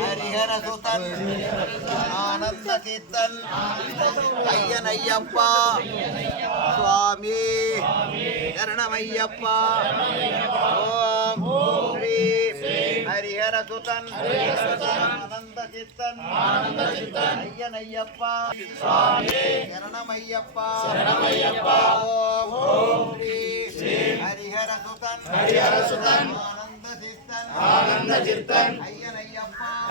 ஹரிஹர சுதன் ஆனந்த சித்தன் ஐயன் ஐயப்பா சுவாமி சரணமையப்பா. ஓம் ஸ்ரீ ஹரிஹர சுதன் ஆனந்த சித்தன் ஐயன் ஐயப்பா சரணமையப்பா. ஓம் ஸ்ரீ ஹரிஹர சுதன் ஆனந்த சித்தன்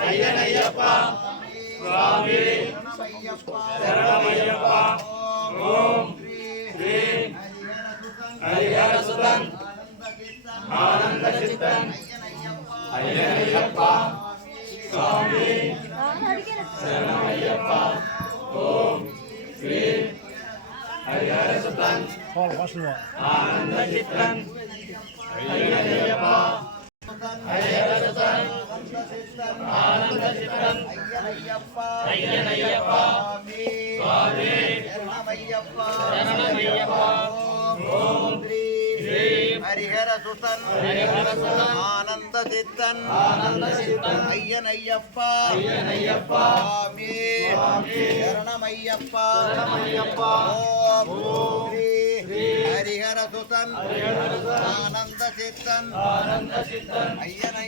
ஐயன் ஐயப்பா சுவாமி சரணமையப்பா. ஓம் ஸ்ரீ ஹரிஹர சுதன் ஆனந்த சித்தன் ஐயன் ஐயப்பா சுவாமி சரணமையப்பா. ஓம் ஸ்ரீ ஹரிஹர சுதன் ஆனந்த சித்தன் ஐயன் ஐயப்பா ஐயன் ஐயப்பா சுவாமி சரணமையப்பா. ஓம் ஸ்ரீ ஹரிஹர சுதன் ஆனந்த சித்தன் ஐயன் ஐயப்பா சுவாமி சரணமையப்பா. ஓம் ஸ்ரீ ஹரிஹர சுதன் ஆனந்த சித்தன் ஐயன்